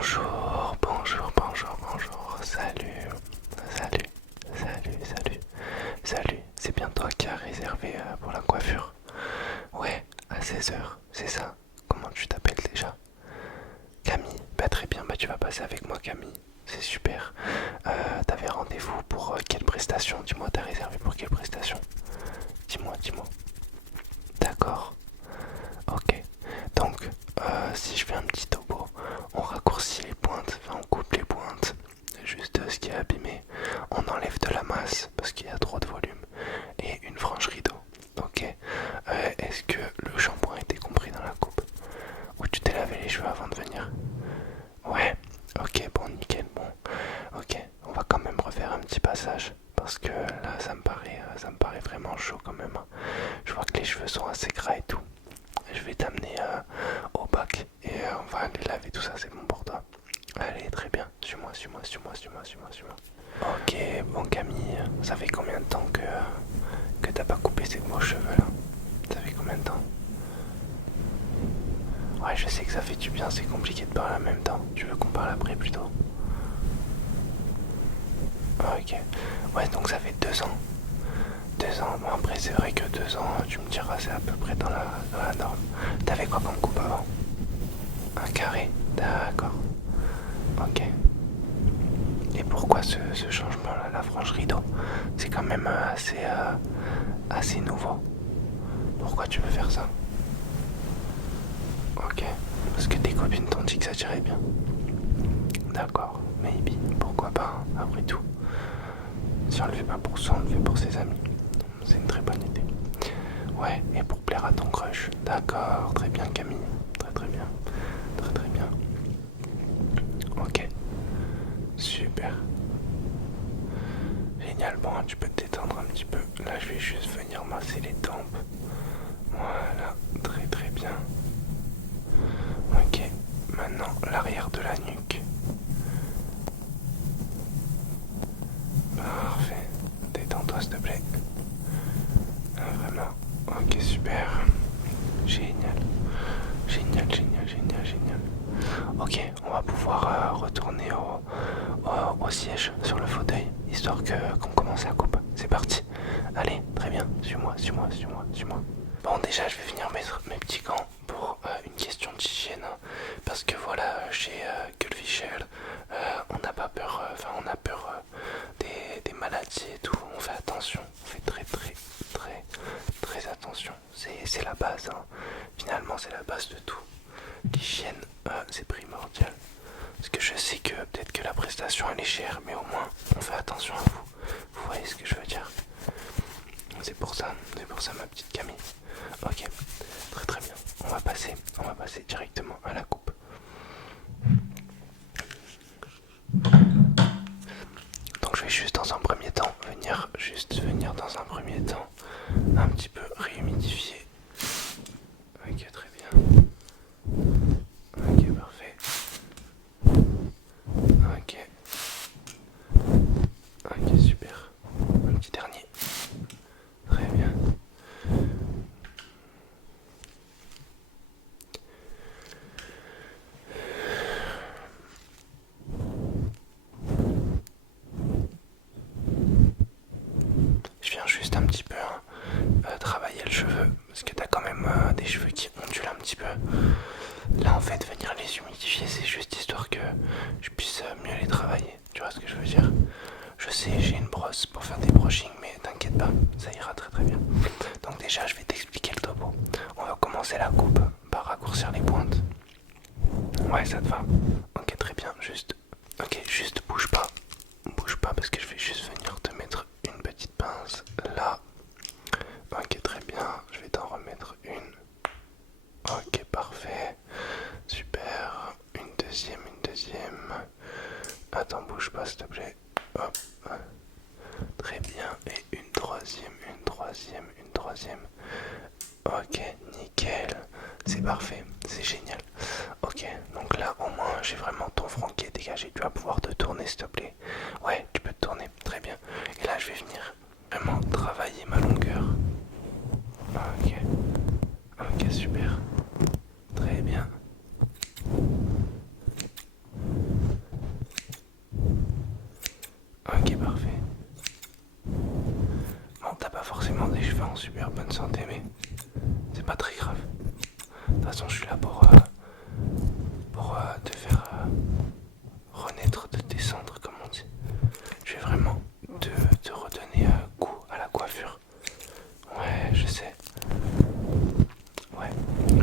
Bonjour, bonjour, bonjour, bonjour, salut, salut, salut, salut, salut, c'est bien toi qui as réservé pour la coiffure? Ouais, à 16 h, c'est ça. Comment tu t'appelles déjà? Camille, bah très bien, bah tu vas passer avec moi Camille, c'est super. T'avais rendez-vous pour quelle prestation? Dis-moi, t'as réservé pour quelle prestation? Dis-moi, dis-moi. D'accord, ok. Donc, si je fais un petit topo, on raccourcit les pointes, enfin on coupe les pointes, juste ce qui est abîmé, on enlève de la masse parce qu'il y a trop de volume, et une frange rideau. Ok. Est-ce que le shampoing était compris dans la coupe? Ou tu t'es lavé les cheveux avant de venir? Ouais. Ok, bon, nickel, bon. Ok, on va quand même refaire un petit passage parce que là ça me paraît vraiment chaud quand même. Je vois que les cheveux sont assez gras et tout. Je vais t'amener au bac et on va aller laver tout ça, c'est bon pour toi. Allez, très bien, suis-moi, suis-moi, suis-moi, suis-moi, suis-moi, suis-moi. Ok, bon Camille, ça fait combien de temps que t'as pas coupé ces beaux cheveux là? Ça fait combien de temps? Ouais, je sais que ça fait du bien, c'est compliqué de parler en même temps. Tu veux qu'on parle après plutôt? Ok, ouais, donc ça fait 2 ans. 2 ans, bon après c'est vrai que 2 ans, tu me diras, c'est à peu près dans la norme. T'avais quoi comme coupe avant? Un carré, d'accord. Ok. Et pourquoi ce changement-là, la frange rideau? C'est quand même assez nouveau. Pourquoi tu veux faire ça? Ok. Parce que tes copines t'ont dit que ça tirait bien. D'accord, maybe. Pourquoi pas, hein, après tout. Si on le fait pas pour soi, on le fait pour ses amis. C'est une très bonne idée. Ouais, et pour plaire à ton crush. D'accord, très bien Camille. Très très bien. Très très bien. Ok, super. Génial, bon, tu peux te détendre un petit peu. Là, je vais juste venir masser les tempes. Voilà, très très bien. Ok, maintenant l'arrière de la nuque. Parfait. Détends-toi s'il te plaît. Vraiment. Ok, super. Génial. Génial, génial, génial, génial. Ok, on va pouvoir retourner au siège sur le fauteuil, histoire qu'on commence la coupe. C'est parti. Allez, très bien. Suis-moi, suis-moi, suis-moi, suis-moi. Bon, déjà, je vais venir mettre mes petits gants pour une question d'hygiène. Parce que voilà, chez Gulfichel, on n'a pas peur, enfin, on a peur des maladies et tout. On fait attention, on fait très, très, très, très attention. C'est la base, hein. Finalement, c'est la base de tout. L'hygiène, c'est primordial. Parce que je sais que peut-être que la prestation elle est chère, mais au moins on fait attention à vous. Vous voyez ce que je veux dire? C'est pour ça ma petite Camille. Ok, très très bien. On va passer directement à la coupe. Donc je vais juste dans un premier temps venir dans un premier temps un petit peu réhumidifier. Ok, très bien. Ok, parfait. Ok. Ok, super. Un petit dernier. Très bien. Je viens juste un petit peu travailler le cheveu. Parce que t'as quand même des cheveux qui ondulent un petit peu. Là en fait venir les humidifier c'est juste histoire que je puisse mieux les travailler. Tu vois ce que je veux dire? Je sais j'ai une brosse pour faire des brushings mais t'inquiète pas, ça ira très très bien. Donc déjà je vais t'expliquer le topo. On va commencer la coupe par raccourcir les pointes. Ouais ça te va. Ok très bien, juste. Ok juste bouge pas. Bouge pas parce que je vais juste venir te mettre une petite pince là. Ok très bien, je vais t'en remettre une. Ok parfait. Super. Une deuxième, une deuxième. Attends, bouge pas s'il te plaît. Hop. Très bien. Et une troisième, une troisième, une troisième. Ok, nickel. C'est parfait, c'est génial. Ok, donc là au moins j'ai vraiment ton front qui est dégagé. Tu vas pouvoir te tourner s'il te plaît. Ouais, tu peux te tourner, très bien. Et là je vais venir vraiment travailler ma longueur. Ok, ok, super. Très bien. vraiment des cheveux en super bonne santé, mais c'est pas très grave. De toute façon, je suis là pour te faire renaître de tes cendres, comme on dit. Je vais vraiment te redonner goût à la coiffure. Ouais, je sais. Ouais,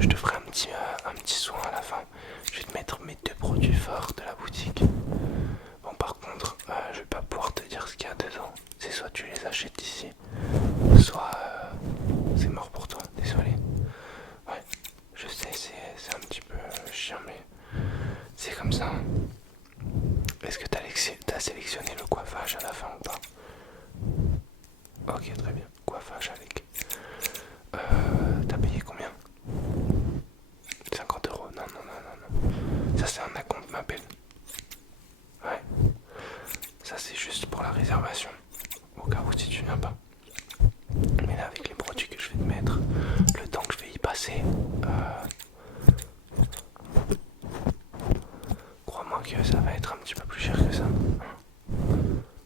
je te ferai un petit soin à la fin. Je vais te mettre mes deux produits forts de la boutique. Bon, par contre, je vais pas pouvoir te dire ce qu'il y a dedans. C'est soit tu les achètes ici, soit c'est mort pour toi. Désolé. Ouais, je sais, c'est un petit peu chiant, mais c'est comme ça. Est-ce que t'as sélectionné le coiffage à la fin ou pas? Ok, très bien. Coiffage avec. T'as payé combien? 50 €. Non, non, non, non, non. Ça, c'est un acompte m'appelle. Ouais. Ça, c'est juste pour la réservation. Au cas où si tu viens pas. Mais là, avec les produits que je vais te mettre, le temps que je vais y passer, crois-moi que ça va être un petit peu plus cher que ça.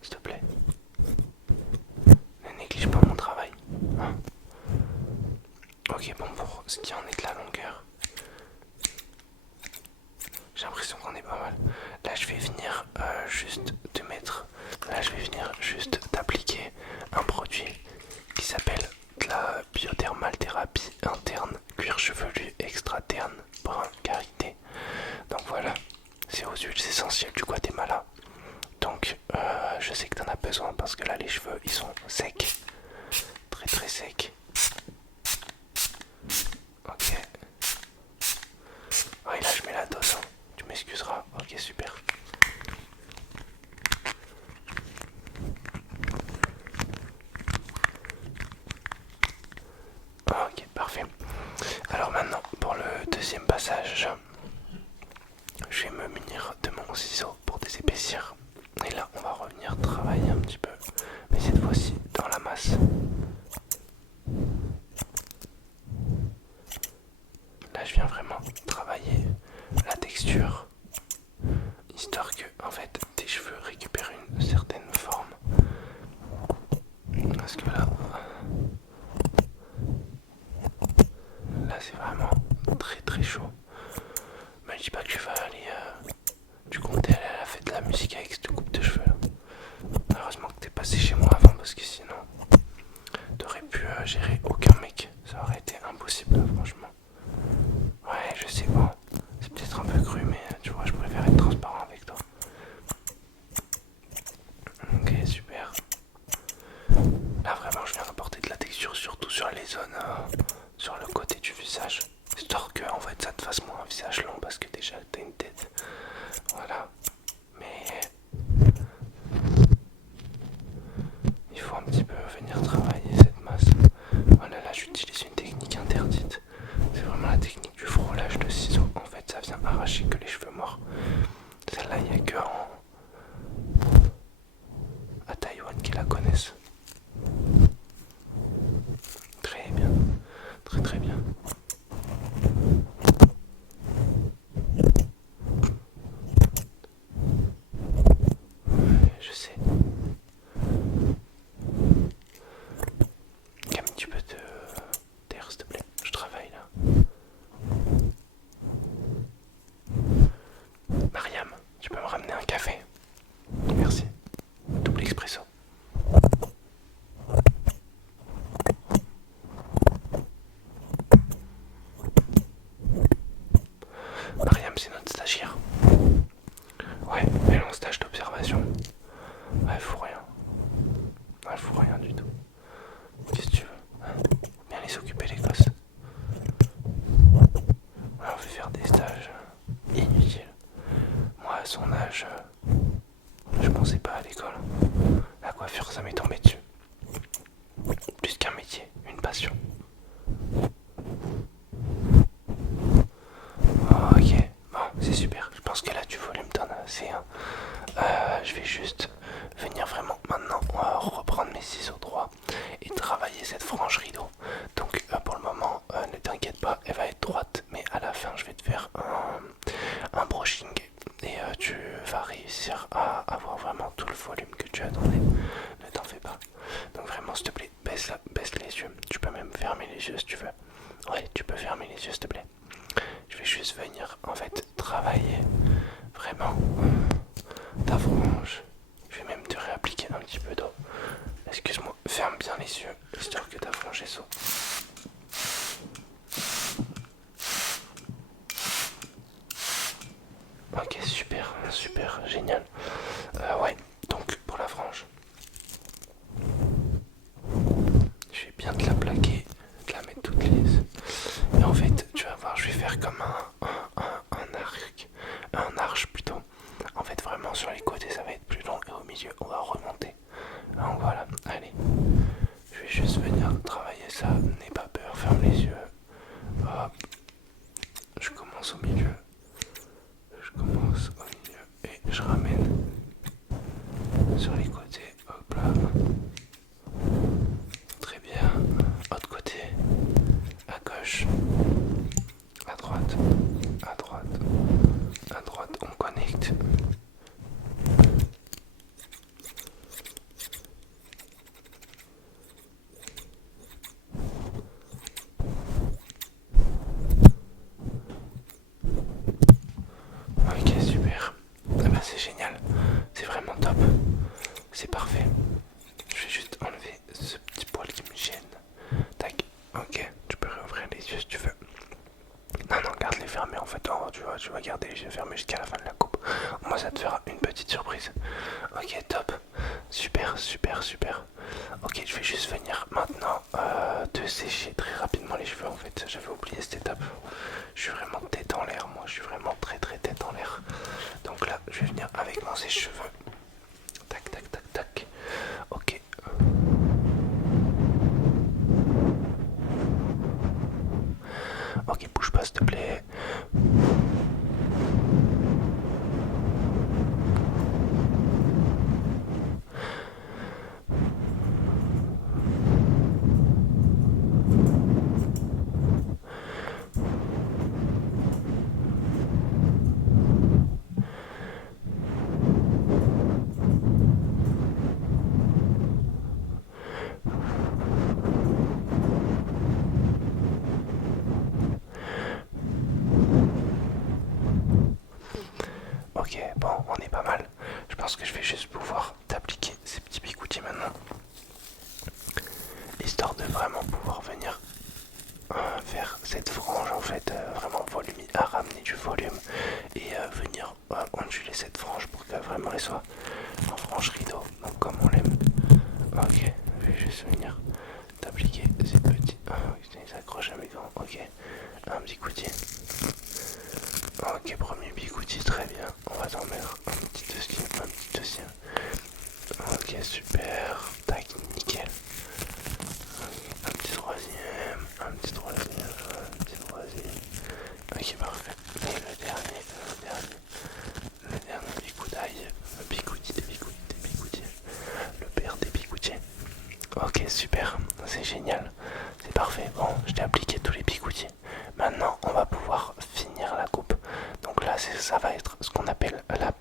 S'il te plaît. Ne néglige pas mon travail. Hein. Ok, bon, pour ce qui en est de la longueur, j'ai l'impression qu'on est pas mal. Là, je vais venir juste te mettre. Là, je vais venir juste t'appliquer un produit qui s'appelle de la biothermal thérapie interne, cuir chevelu extra terne, brun karité. Donc voilà, c'est aux huiles essentielles du Guatemala. Donc je sais que t'en as besoin parce que là les cheveux ils sont secs, très très secs. Ok. Ah et là je mets la dose, hein. Tu m'excuseras. Ok, super. Ok, parfait. Alors maintenant pour le deuxième passage, je vais me munir de mon ciseau pour désépaissir. Et là on va revenir travailler un petit peu, mais cette fois-ci dans la masse. Là je viens vraiment travailler la texture, histoire que en fait tes cheveux récupèrent une certaine forme. Parce que là c'est vraiment très très chaud. Me dis pas que tu vas aller tu comptais aller à la fête de la musique avec cette coupe de cheveux là. Heureusement que t'es passé chez moi avant parce que sinon t'aurais pu gérer aucun mec. Ça aurait été impossible là, franchement. Ouais, je sais pas. C'est peut-être un peu cru, mais tu vois, je préfère être transparent avec toi. Ok, super. Là, vraiment, je viens apporter de la texture, surtout sur les zones, sur le côté du visage. Histoire que, en fait, ça te fasse moins un visage long parce que déjà, t'as une tête. Voilà. Mais il faut un petit peu venir travailler cette masse. Voilà, là, j'utilise une technique interdite. C'est vraiment la technique du frôlage de ciseaux. En fait, ça vient arracher que les cheveux morts. Celle-là, il n'y a que à Taïwan qui la connaissent. Très bien. Très très bien. Ouais, je sais. Camille, tu peux te taire, s'il te plaît. Je travaille là. Mariam, tu peux me ramener un café? Merci. Double expresso. Mariam, c'est notre stagiaire. Ouais, elle est en stage d'observation. Ouais, elle fout rien. Ouais, elle fout rien du tout. Qu'est-ce que tu veux, hein? Bien les occuper les gosses. Ouais, on fait faire des stages inutiles. Moi, à son âge, je pensais pas à l'école. La coiffure, ça m'est tombé dessus. Plus qu'un métier, une passion. Ok, bon, c'est super. Je pense que là, du volume, t'en as assez. Hein. Je vais juste venir vraiment maintenant reprendre mes ciseaux droits et travailler cette frange rideau. Donc, pour le moment, ne t'inquiète pas, elle va être droite, mais à la fin, je vais te faire un brushing et tu vas réussir à avoir vraiment tout le volume que tu attendais. Ne t'en fais pas. Donc vraiment, s'il te plaît, baisse les yeux. Tu peux même fermer les yeux si tu veux. Ouais, tu peux fermer les yeux s'il te plaît. Je vais juste venir en fait travailler vraiment ta frange. Je vais même te réappliquer un petit peu d'eau. Excuse-moi, ferme bien les yeux, histoire que ta frange est saut. Ok, super, super, génial. Ouais, donc pour la frange, je vais bien te la plaquer, te la mettre toute lisse. Et en fait, tu vas voir, je vais faire comme un arche plutôt. En fait, vraiment sur les côtés, ça va être plus long et au milieu, on va remonter. Donc voilà, allez. Je vais juste venir travailler ça. N'aie pas peur, ferme les yeux. Hop. Je commence au milieu. Je commence au milieu et je ramène sur les côtés. Hop là. Très bien. Autre côté. À gauche. À droite. À droite. À droite. On connecte. Ok, super. Ah bah c'est génial. C'est vraiment top. C'est parfait. Je vais juste enlever ce petit poil qui me gêne. Tac. Ok, tu peux réouvrir les yeux si tu veux. Non, non, garde les fermés en fait. Oh, tu vas garder les yeux fermés jusqu'à la fin de la coupe. Moi, ça te fera une petite surprise. Ok, top. Super, super, super. Ok, je vais juste venir maintenant te sécher très rapidement les cheveux en fait. J'avais oublié cette étape. Je suis vraiment tête en l'air, moi. Je suis vraiment très très tête en l'air. Donc là, je vais venir avec mon sèche-cheveux. Tac, tac, tac, tac. Ok. Ok, bouge pas s'il te plaît. Ok, bon, on est pas mal. Je pense que je vais juste pouvoir t'appliquer ces petits bigoudis maintenant. Histoire de vraiment pouvoir venir faire cette frange en fait vraiment à ramener du volume et venir onduler cette frange pour que vraiment elle soit en frange rideau, donc comme on l'aime. Ok, je vais juste venir t'appliquer ces petits. Ils s'accrochent à mes gants. Ok, un bigoudi. Ok, premier bigoudi, très bien. On va t'en mettre un petit deuxième, un petit deuxième. Ok, super. Tac, nickel. Un petit troisième, un petit troisième, un petit troisième. Ok, parfait. Et le dernier bigoudaille, bigoudi, le père des bigoutiers. Ok, super, c'est génial, c'est parfait. Bon, je t'ai appliqué tous les bigoudis. Maintenant, on va pouvoir finir la coupe. Donc là, ça va être ce qu'on appelle la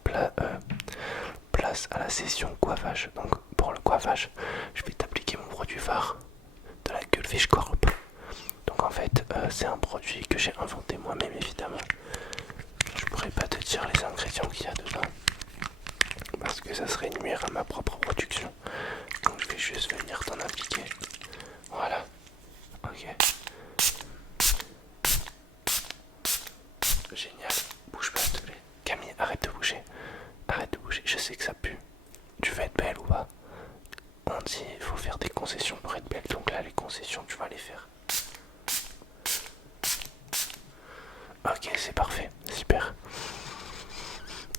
place à la session coiffage. Donc pour le coiffage, je vais t'appliquer mon produit phare de la Gulfish Corp. Donc en fait, c'est un produit que j'ai inventé moi-même évidemment. Je pourrais pas te dire les ingrédients qu'il y a dedans parce que ça serait nuire à ma propre production. Donc je vais juste venir t'en appliquer. Voilà. Ok. Génial. Bouge pas s'il te plaît. Camille, arrête de bouger. Arrête de bouger. Je sais que ça pue. Tu veux être belle ou pas? On dit il faut faire des concessions pour être belle. Donc là les concessions tu vas les faire. Ok, c'est parfait, super.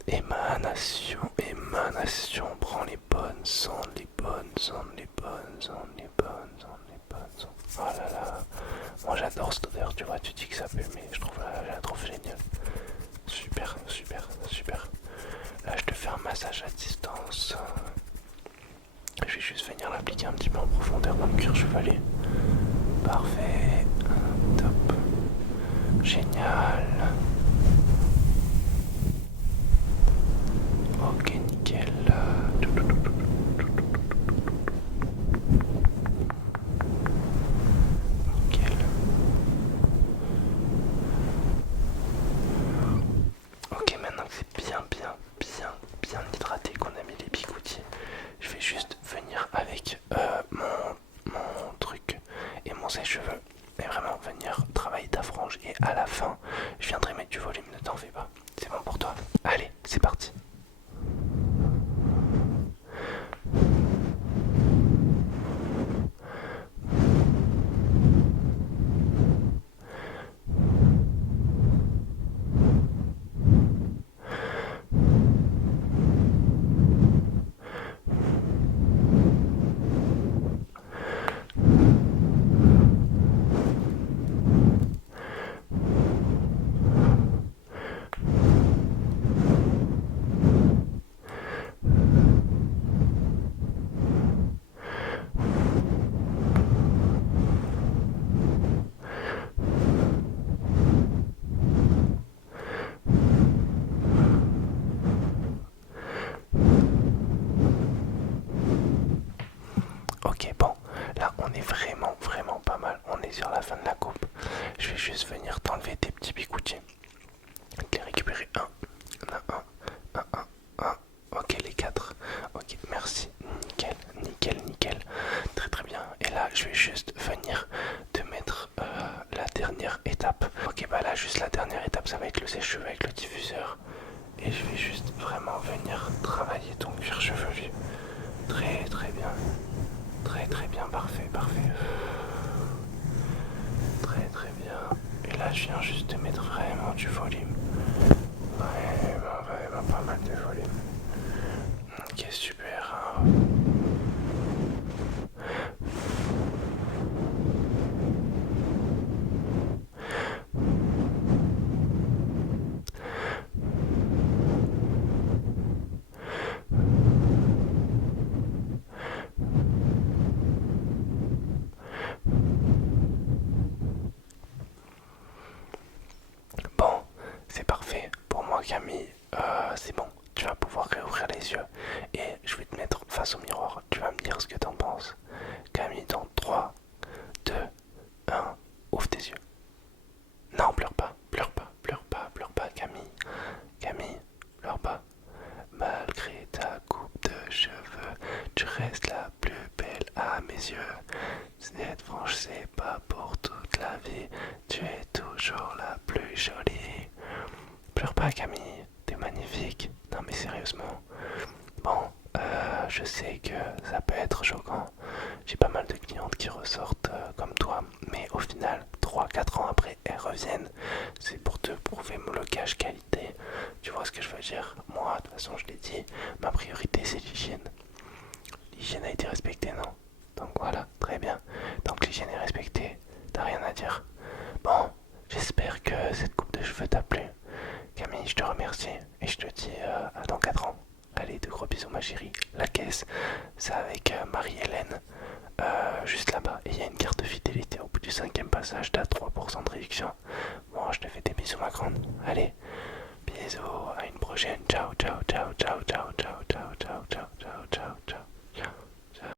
Émanation, émanation, prends les bonnes ondes, les bonnes ondes, les bonnes ondes, les bonnes ondes, les bonnes ondes. Oh là là, moi j'adore cette odeur, tu vois, tu dis que ça pue, mais je la trouve géniale. Super, super, super. Là je te fais un massage à distance. Je vais juste venir l'appliquer un petit peu en profondeur dans le cuir chevalier. Parfait, top. Génial. Ok, nickel. vraiment venir travailler ton cuir chevelu. Très très bien. Très très bien, parfait, parfait. Très très bien. Et là je viens juste de mettre vraiment du volume. Vraiment, vraiment pas mal de volume. Ok, super. Bon, c'est parfait. Pour moi, Camille, c'est bon. Tu vas pouvoir réouvrir les yeux. Et je vais te mettre face au miroir. Tu vas me dire ce que t'en penses. Camille, dans 3, 2, 1, ouvre tes yeux. Non, pleure pas, pleure pas, pleure pas, pleure pas, Camille. Camille, pleure pas. Malgré ta coupe de cheveux, tu restes la plus belle à mes yeux. Cette frange, c'est pas pour toute la vie. Tu es toujours la plus jolie. Pleure pas, Camille, t'es magnifique. Non, mais sérieusement. Bon, je sais que ça peut être choquant. J'ai pas mal de clientes qui ressortent comme toi, mais au final, 3-4 ans après, elles reviennent. C'est pour te prouver le gage qualité. Tu vois ce que je veux dire? Moi, de toute façon, je l'ai dit, ma priorité c'est l'hygiène. L'hygiène a été respectée, non? Donc voilà, très bien. Donc l'hygiène est respectée, t'as rien à dire. Bon, j'espère que cette coupe de cheveux t'a plu. Camille, je te remercie et je te dis à dans 4 ans. Allez, de gros bisous ma chérie. La caisse, c'est avec Marie-Hélène, juste là-bas. Et il y a une carte de fidélité au bout du 5e passage. T'as